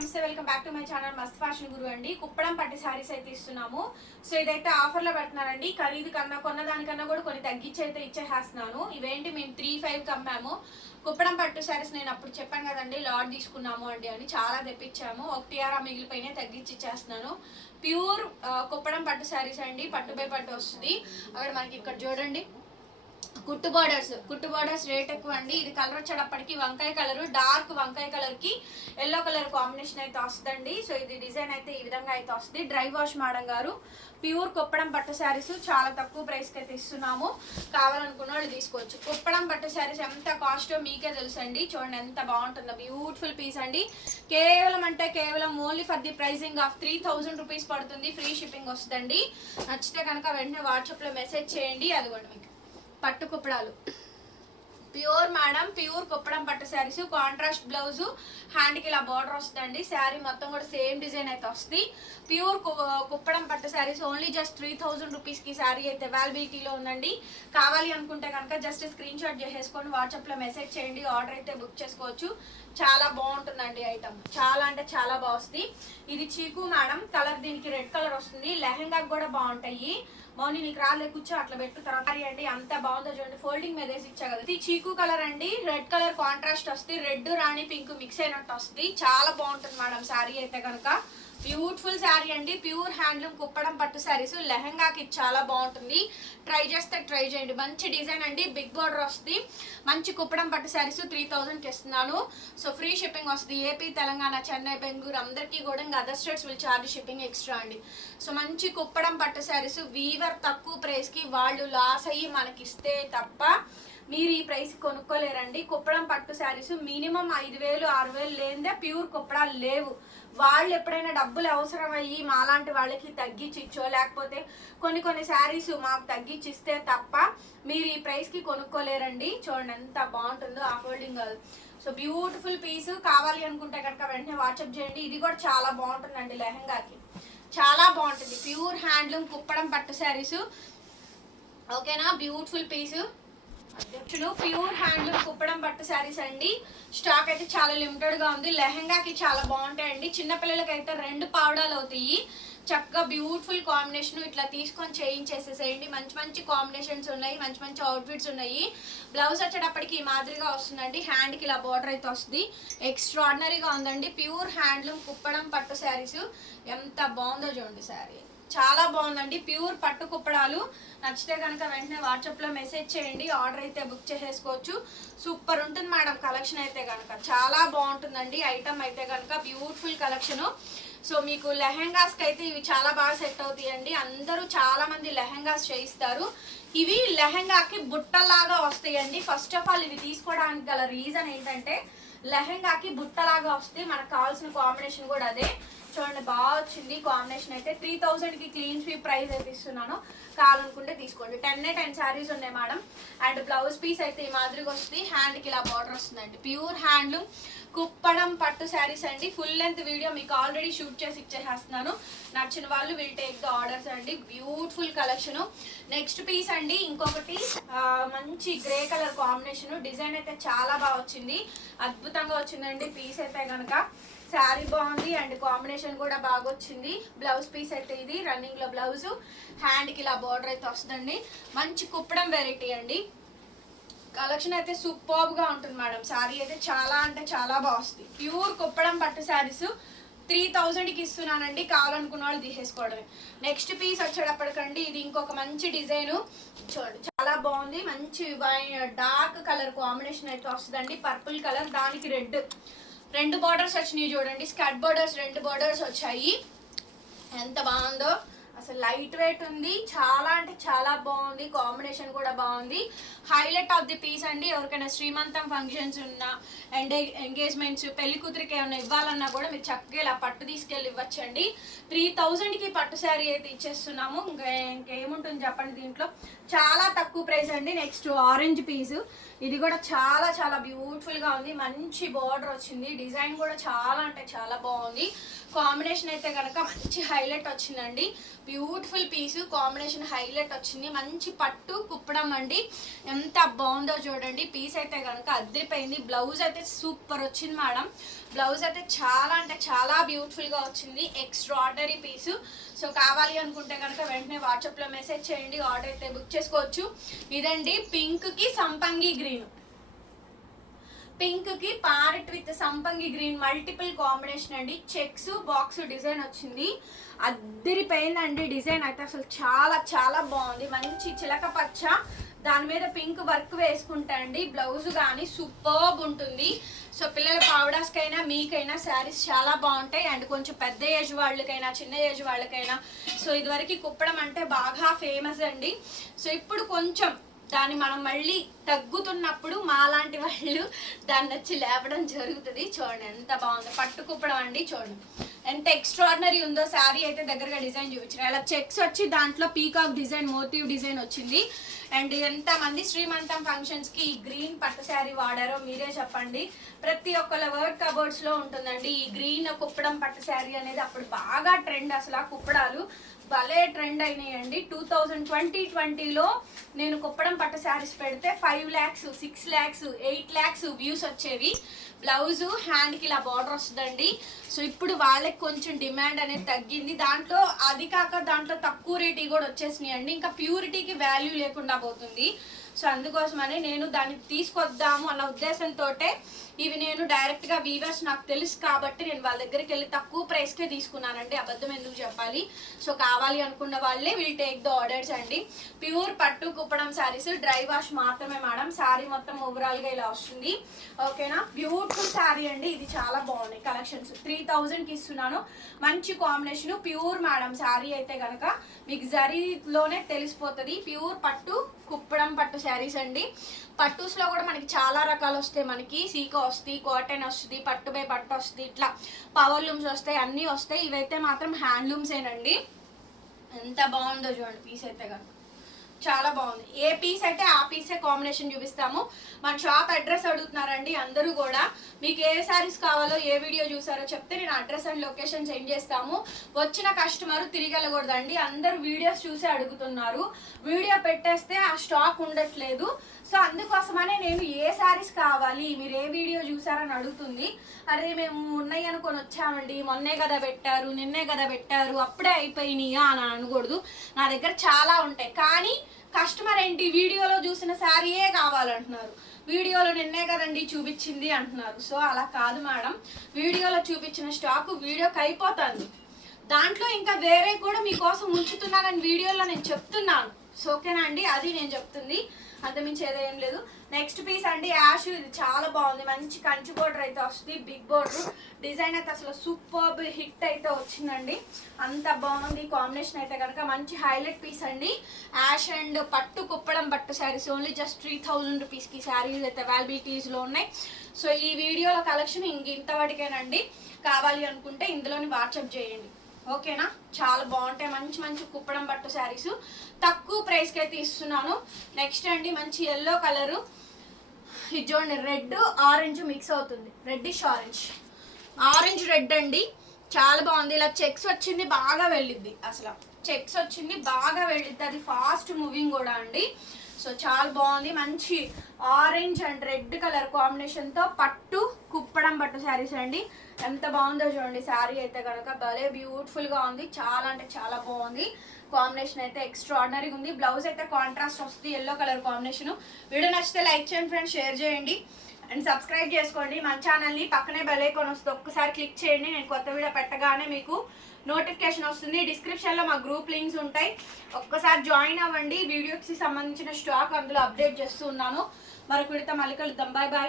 నమస్తే welcome back to my channel Mast fashion Guru అండి. కుప్పడం పట్టి శారీస్ అయితే ఇస్తున్నాము. సో ఇదైతే ఆఫర్లో పెడుతున్నారండి. ఖరీదు కన్నా కొన్న దానికన్నా కూడా కొన్ని తగ్గించి అయితే ఇచ్చేసేస్తున్నాను. ఇవేంటి మేము త్రీ ఫైవ్ కమ్మాము. కుప్పడం పట్టు శారీస్ నేను అప్పుడు చెప్పాను కదండి లాడ్ తీసుకున్నాము అండి అని చాలా తెప్పించాము. ఒకటి ఆరా మిగిలిపోయినా తగ్గించి ఇచ్చేస్తున్నాను. ప్యూర్ కుప్పడం పట్టు శారీస్ అండి. పట్టుపై పట్టు వస్తుంది. అక్కడ మనకి ఇక్కడ చూడండి. కుట్టు బార్డర్స్ కుట్టు బార్డర్స్ రేట్ ఎక్కువ అండి. ఇది కలర్ వచ్చేటప్పటికి వంకాయ కలర్ డార్క్ వంకాయ కలర్కి ఎల్లో కలర్ కాంబినేషన్ అయితే వస్తుందండి. సో ఇది డిజైన్ అయితే ఈ విధంగా అయితే వస్తుంది. డ్రై వాష్ మేడం గారు ప్యూర్ కుప్పడం పట్టు శారీస్ చాలా తక్కువ ప్రైస్కి అయితే ఇస్తున్నాము. కావాలనుకున్న వాళ్ళు తీసుకోవచ్చు. కుప్పడం పట్టు శారీస్ ఎంత కాస్ట్ మీకే తెలుసండి. చూడండి ఎంత బాగుంటుందో. బ్యూటిఫుల్ పీస్ అండి. కేవలం అంటే కేవలం only for the pricing of three thousand rupees పడుతుంది. ఫ్రీ షిప్పింగ్ వస్తుందండి. నచ్చితే కనుక వెంటనే వాట్సాప్లో మెసేజ్ చేయండి. అది కూడా మీకు. పట్టు కుప్పడాలు. ప్యూర్ మేడం ప్యూర్ కుప్పడం పట్టు శారీస్ కాంట్రాస్ట్ బ్లౌజ్ హ్యాండ్కి ఇలా బార్డర్ వస్తుందండి. శారీ మొత్తం కూడా సేమ్ డిజైన్ అయితే వస్తుంది. ప్యూర్ కుప్పడం పట్టు saris only just three thousand రూపీస్కి శారీ అయితే అవైలబిలిటీలో ఉందండి. కావాలి అనుకుంటే కనుక జస్ట్ స్క్రీన్ షాట్ చేసేసుకొని వాట్సాప్లో మెసేజ్ చేయండి. ఆర్డర్ అయితే బుక్ చేసుకోవచ్చు. చాలా బాగుంటుందండి ఐటమ్ చాలా అంటే చాలా బాగుంది ఇది చీకు మేడం. కలర్ దీనికి రెడ్ కలర్ వస్తుంది. లెహంగా కూడా బాగుంటాయి. మౌని నీకు రాలే కూర్చో అట్లా పెట్టు. తర్వాత కర్రీ అండి అంత బాగుందో చూడండి. ఫోల్డింగ్ మీద వేసి ఇచ్చా కదా. ఇది చీకు కలర్ అండి. రెడ్ కలర్ కాంట్రాస్ట్ వస్తుంది రెడ్ రాణి పింక్ మిక్స్ అయినట్టు వస్తుంది. చాలా బాగుంటుంది మేడం శారీ అయితే కనుక. బ్యూటిఫుల్ శారీ అండి. ప్యూర్ హ్యాండ్లూమ్ కుప్పడం పట్టు శారీస్ లెహంగాకి చాలా బాగుంటుంది. ట్రై చేస్తే ట్రై చేయండి. మంచి డిజైన్ అండి. బిగ్ బార్డర్ వస్తుంది. మంచి కుప్పడం పట్టు శారీస్ త్రీ థౌజండ్కి ఇస్తున్నాను. సో ఫ్రీ షిప్పింగ్ వస్తుంది. ఏపీ తెలంగాణ చెన్నై బెంగళూరు అందరికీ కూడా ఇంకా other states will charge shipping extra అండి. సో మంచి కుప్పడం పట్టు శారీస్ వీవర్ తక్కువ ప్రైస్కి వాళ్ళు లాస్ అయ్యి మనకి ఇస్తే తప్ప మీరు ఈ ప్రైస్ కొనుక్కోలేరండి. కుప్పడం పట్టు శారీస్ మినిమం ఐదు వేలు ఆరు వేలు లేనిదే ప్యూర్ కుప్పడాలు లేవు. వాళ్ళు ఎప్పుడైనా డబ్బులు అవసరం అయ్యి మాలాంటి వాళ్ళకి తగ్గించి ఇచ్చో లేకపోతే కొన్ని కొన్ని శారీస్ మాకు తగ్గించి ఇస్తే తప్ప మీరు ఈ ప్రైస్కి కొనుక్కోలేరండి. చూడండి ఎంత బాగుంటుందో ఆ ఫోల్డింగ్. సో బ్యూటిఫుల్ పీస్ కావాలి అనుకుంటే కనుక వెంటనే వాట్సాప్ చేయండి. ఇది కూడా చాలా బాగుంటుందండి లెహంగాకి. చాలా బాగుంటుంది. ప్యూర్ హ్యాండ్లూమ్ కుప్పడం పట్టు శారీస్. ఓకేనా? Beautiful piece. అధ్యక్షులు ప్యూర్ హ్యాండ్లూమ్ కుప్పడం పట్టు శారీస్ అండి. స్టాక్ అయితే చాలా లిమిటెడ్గా ఉంది. లెహంగాకి చాలా బాగుంటాయండి. చిన్నపిల్లలకి అయితే రెండు పావడాలు అవుతాయి. చక్కగా బ్యూటిఫుల్ కాంబినేషన్ ఇట్లా తీసుకొని చేయించేసేసేయండి. మంచి మంచి కాంబినేషన్స్ ఉన్నాయి. మంచి మంచి అవుట్ఫిట్స్ ఉన్నాయి. బ్లౌజ్ వచ్చేటప్పటికి ఈ మాదిరిగా వస్తుందండి. హ్యాండ్కి ఇలా బార్డర్ అయితే వస్తుంది. ఎక్స్ట్రాడినరీగా ఉందండి. ప్యూర్ హ్యాండ్లూమ్ కుప్పడం పట్టు శారీస్. ఎంత బాగుందో చూడండి శారీ. చాలా బాగుందండి. ప్యూర్ పట్టు కుప్పడాలు. నచ్చితే కనుక వెంటనే వాట్సాప్లో మెసేజ్ చేయండి. ఆర్డర్ అయితే బుక్ చేసేసుకోవచ్చు. సూపర్ ఉంటుంది మేడం కలెక్షన్ అయితే కనుక చాలా బాగుంటుందండి. ఐటమ్ అయితే కనుక బ్యూటిఫుల్ కలెక్షను. సో మీకు లెహెంగాస్కి అయితే ఇవి చాలా బాగా సెట్ అవుతాయండి. అందరూ చాలామంది లెహెంగాస్ చేయిస్తారు. ఇవి లెహెంగాకి బుట్టలాగా వస్తాయండి. ఫస్ట్ ఆఫ్ ఆల్ ఇవి తీసుకోవడానికి గల రీజన్ ఏంటంటే లెహెంగాకి బుట్టలాగా వస్తాయి మనకు కావాల్సిన కాంబినేషన్ కూడా అదే. చూడండి బాగా వచ్చింది కాంబినేషన్ అయితే త్రీ థౌజండ్కి క్లీన్ స్వీప్ ప్రైస్ అయితే ఇస్తున్నాను. కావాలనుకుంటే తీసుకోండి. టెన్ టెన్ శారీస్ ఉన్నాయి మేడం అండ్ బ్లౌజ్ పీస్ అయితే ఈ మాదిరిగా వస్తుంది. హ్యాండ్కి ఇలా బార్డర్ వస్తుందండి. ప్యూర్ హ్యాండ్లూమ్ కుప్పడం పట్టు శారీస్ అండి. ఫుల్ లెంత్ వీడియో మీకు ఆల్రెడీ షూట్ చేసి ఇచ్చేసేస్తున్నాను. నచ్చిన వాళ్ళు విల్ టేక్ ద ఆర్డర్స్ అండి. బ్యూటిఫుల్ కలెక్షన్ నెక్స్ట్ పీస్ అండి ఇంకొకటి మంచి గ్రే కలర్ కాంబినేషన్ డిజైన్ అయితే చాలా బాగా వచ్చింది. అద్భుతంగా వచ్చిందండి. పీస్ అయితే కనుక శారీ బాగుంది అండ్ కాంబినేషన్ కూడా బాగా వచ్చింది బ్లౌజ్ పీస్ అయితే ఇది రన్నింగ్లో బ్లౌజ్. హ్యాండ్కి ఇలా బార్డర్ అయితే వస్తుందండి. మంచి కుప్పడం వెరైటీ అండి. కలెక్షన్ అయితే సూపర్గా గా ఉంటుంది మేడం. శారీ అయితే చాలా అంటే చాలా బాగుంది ప్యూర్ కుప్పడం పట్టు శారీస్ త్రీ థౌజండ్కి ఇస్తున్నానండి. కావాలనుకున్న వాళ్ళు తీసేసుకోవడమే. నెక్స్ట్ పీస్ వచ్చేటప్పటికండి ఇది ఇంకొక మంచి డిజైను. చూడండి చాలా బాగుంది. మంచి డార్క్ కలర్ కాంబినేషన్ అయితే వస్తుందండి. పర్పుల్ కలర్ దానికి రెడ్ రెండు బార్డర్స్ వచ్చినాయి చూడండి. స్కర్ట్ బార్డర్స్ రెండు బార్డర్స్ వచ్చాయి. ఎంత బాగుందో. అసలు లైట్ వెయిట్ ఉంది. చాలా అంటే చాలా బాగుంది. కాంబినేషన్ కూడా బాగుంది. హైలైట్ ఆఫ్ ది పీస్ అండి. ఎవరికైనా శ్రీమంతం ఫంక్షన్స్ ఉన్నా అండ్ ఎంగేజ్మెంట్స్ పెళ్ళి కూతురికి ఏమైనా ఇవ్వాలన్నా కూడా మీరు చక్కగా ఇలా పట్టు తీసుకెళ్ళి ఇవ్వచ్చండి. త్రీ థౌజండ్కి పట్టు శారీ అయితే ఇచ్చేస్తున్నాము. ఇంకా ఇంకేముంటుంది చెప్పండి దీంట్లో. చాలా తక్కువ ప్రైస్ అండి నెక్స్ట్ ఆరెంజ్ పీస్ ఇది కూడా చాలా చాలా బ్యూటిఫుల్గా ఉంది. మంచి బార్డర్ వచ్చింది. డిజైన్ కూడా చాలా అంటే చాలా బాగుంది. కాంబినేషన్ అయితే కనుక మంచి హైలైట్ వచ్చిందండి. బ్యూటిఫుల్ పీస్ కాంబినేషన్ హైలైట్ వచ్చింది. మంచి పట్టు కుప్పడం అండి. ఎంత బాగుందో చూడండి. పీస్ అయితే కనుక అద్దరిపోయింది బ్లౌజ్ అయితే సూపర్ వచ్చింది మేడం బ్లౌజ్ అయితే చాలా అంటే చాలా బ్యూటిఫుల్గా వచ్చింది. ఎక్స్ట్రాడనరీ పీసు సో కావాలి అనుకుంటే కనుక వెంటనే వాట్సాప్లో మెసేజ్ చేయండి ఆర్డర్ అయితే బుక్ చేసుకోవచ్చు. ఇదండి పింక్కి సంపంగి గ్రీన్. పింక్కి పారెట్ విత్ సంపంగి గ్రీన్ మల్టిపుల్ కాంబినేషన్ అండి. చెక్స్ బాక్స్ డిజైన్ వచ్చింది. అద్దరిపోయిందండి డిజైన్ అయితే అసలు చాలా చాలా బాగుంది. మంచి చిలక పచ్చ. దాని మీద పింక్ వర్క్ వేసుకుంటా అండి. బ్లౌజ్ కానీ సూపర్బ్ ఉంటుంది. సో పిల్లల పావడాస్కైనా మీకైనా శారీస్ చాలా బాగుంటాయి. అండ్ కొంచెం పెద్ద ఏజ్ వాళ్ళకైనా చిన్న ఏజ్ వాళ్ళకైనా. సో ఇదివరకు కుప్పడం అంటే బాగా ఫేమస్ అండి. సో ఇప్పుడు కొంచెం దాన్ని మనం మళ్ళీ తగ్గుతున్నప్పుడు మాలాంటి వాళ్ళు దాన్ని వచ్చి లేపడం జరుగుతుంది. చూడండి ఎంత బాగుంది. పట్టు కుప్పడం అండి చూడండి. ఎంత ఎక్స్ట్రాడినరీ ఉందో శారీ అయితే దగ్గరగా డిజైన్ చూపించారు. అలా చెక్స్ వచ్చి దాంట్లో పీకాక్ డిజైన్ మోటివ్ డిజైన్ వచ్చింది. అండ్ ఎంతమంది శ్రీమంతం ఫంక్షన్స్కి ఈ గ్రీన్ పట్టు శారీ వాడారో మీరే చెప్పండి. ప్రతి ఒక్కళ్ళ వర్డ్ కబోర్డ్స్లో ఉంటుందండి ఈ గ్రీన్ కుప్పడం పట్టు శారీ అనేది అప్పుడు బాగా ట్రెండ్ అసలు ఆ కుప్పడాలు. భలే ట్రెండ్ అయినాయండి. టూ థౌజండ్ ట్వంటీ ట్వంటీలో నేను కుప్పడం పట్టు శారీస్ పెడితే five lakhs six lakhs eight lakhs views వచ్చేవి. బ్లౌజు హ్యాండ్కి ఇలా బార్డర్ వస్తుందండి. సో ఇప్పుడు వాళ్ళకి కొంచెం డిమాండ్ అనేది తగ్గింది. దాంట్లో అది కాక దాంట్లో తక్కువ రేటీ కూడా వచ్చేసినాయి అండి ఇంకా ప్యూరిటీకి వాల్యూ లేకుండా పోతుంది. సో అందుకోసమని నేను దాన్ని తీసుకొద్దాము అన్న ఉద్దేశంతో ఇవి నేను డైరెక్ట్గా వీవర్స్ నాకు తెలుసు కాబట్టి నేను వాళ్ళ దగ్గరికి వెళ్ళి తక్కువ ప్రైస్కే తీసుకున్నానండి. అబద్ధం ఎందుకు చెప్పాలి? సో కావాలి అనుకున్న వాళ్ళే విల్ టేక్ ద ఆర్డర్స్ అండి. ప్యూర్ పట్టు కుప్పడం శారీస్ డ్రై వాష్ మాత్రమే మేడం శారీ మొత్తం ఓవరాల్గా ఇలా వస్తుంది. ఓకేనా బ్యూటిఫుల్ శారీ అండి. ఇది చాలా బాగున్నాయి కలెక్షన్స్ త్రీ థౌజండ్కి ఇస్తున్నాను. మంచి కాంబినేషన్ ప్యూర్ మేడం శారీ అయితే కనుక మీకు జరీలోనే తెలిసిపోతుంది. ప్యూర్ పట్టు కుప్పడం పట్టు శారీస్ అండి. పట్టుస్లో కూడా మనకి చాలా రకాలు వస్తాయి. మనకి సీకో వస్తుంది కాటన్ వస్తుంది పట్టు బై పట్టు వస్తుంది ఇట్లా పవర్ లూమ్స్ వస్తాయి అన్నీ వస్తాయి. ఇవైతే మాత్రం హ్యాండ్లూమ్సేనండి ఎంత బాగుందో చూడండి పీస్ అయితే కనుక చాలా బాగుంది. ఏ పీస్ అయితే ఆ పీసే కాంబినేషన్ చూపిస్తాము. మన షాప్ అడ్రస్ అడుగుతున్నారండి అందరూ కూడా. మీకు ఏ శారీస్ కావాలో ఏ వీడియో చూసారో చెప్తే నేను అడ్రస్ అండ్ లొకేషన్ సెండ్ చేస్తాము. వచ్చిన కస్టమర్ తిరిగి వెళ్ళకూడదండి అందరూ వీడియోస్ చూసి అడుగుతున్నారు. వీడియో పెట్టేస్తే ఆ స్టాక్ ఉండట్లేదు. సో అందుకోసమనే నేను ఏ శారీస్ కావాలి? మీరు ఏ వీడియో చూసారని అడుగుతుంది. అరే మేము ఉన్నాయి అనుకొని వచ్చామండి. మొన్నే కదా పెట్టారు నిన్నే కదా పెట్టారు అప్పుడే అయిపోయినాయా అని అనకూడదు. నా దగ్గర చాలా ఉంటాయి. కానీ కస్టమర్ ఏంటి? వీడియోలో చూసిన శారీయే కావాలంటున్నారు. వీడియోలో నిన్నే కదండి చూపించింది అంటున్నారు. సో అలా కాదు మేడం. వీడియోలో చూపించిన స్టాక్ వీడియోకి అయిపోతుంది. దాంట్లో ఇంకా వేరే కూడా మీకోసం ఉంచుతున్నానని వీడియోలో నేను చెప్తున్నాను. సో ఓకేనా అండి? అది నేను చెప్తుంది. అంతమించి ఏం లేదు నెక్స్ట్ పీస్ అండి యాష్ ఇది చాలా బాగుంది. మంచి కంచి బోర్డర్ అయితే వస్తుంది బిగ్ బోర్డర్ డిజైన్ అయితే అసలు సూపర్ హిట్ అయితే వచ్చిందండి. అంత బాగుంది కాంబినేషన్ అయితే కనుక. మంచి హైలైట్ పీస్ అండి. యాష్ అండ్ పట్టు కుప్పడం పట్టు saris only just three thousand రూపీస్కి శారీస్ అయితే అవైలబిలిటీస్లో ఉన్నాయి. సో ఈ వీడియోలో కలెక్షన్ ఇంక ఇంతవరకేనండి. కావాలి అనుకుంటే ఇందులోని వాట్సాప్ చేయండి. ఓకేనా? చాలా బాగుంటాయి. మంచి మంచి కుప్పడం పట్టు శారీస్. తక్కువ ప్రైస్కి అయితే ఇస్తున్నాను. నెక్స్ట్ అండి మంచి ఎల్లో కలరు. ఇది చూడండి రెడ్ ఆరెంజ్ మిక్స్ అవుతుంది. రెడ్డిష్ ఆరెంజ్ ఆరెంజ్ రెడ్ అండి. చాలా బాగుంది. ఇలా చెక్స్ వచ్చింది బాగా వెళ్ళిద్ది. అసలు చెక్స్ వచ్చింది బాగా వెళ్ళిద్ది. అది ఫాస్ట్ మూవింగ్ కూడా అండి. సో చాలా బాగుంది. మంచి ఆరెంజ్ అండ్ రెడ్ కలర్ కాంబినేషన్తో పట్టు కుప్పడం పట్టు శారీస్ అండి. ఎంత బాగుందో చూడండి. శారీ అయితే కనుక భలే బ్యూటిఫుల్గా ఉంది. చాలా అంటే చాలా బాగుంది. కాంబినేషన్ అయితే ఎక్స్ట్రాడినరీగా ఉంది. బ్లౌజ్ అయితే కాంట్రాస్ట్ వస్తుంది. ఎల్లో కలర్ కాంబినేషన్ వీడియో నచ్చితే లైక్ చేయండి ఫ్రెండ్స్ షేర్ చేయండి. అండ్ సబ్స్క్రైబ్ చేసుకోండి. మన ఛానల్ని పక్కనే బెల్ ఐకాన్ వస్తుంది. ఒక్కసారి క్లిక్ చేయండి. నేను కొత్త వీడియో పెట్టగానే మీకు నోటిఫికేషన్ వస్తుంది. డిస్క్రిప్షన్లో మా గ్రూప్ లింక్స్ ఉంటాయి. ఒక్కసారి జాయిన్ అవ్వండి. వీడియోకి సంబంధించిన స్టాక్ అందులో అప్డేట్ చేస్తూ ఉన్నాను. మరొక మళ్ళీ కలుద్దాం. Bye bye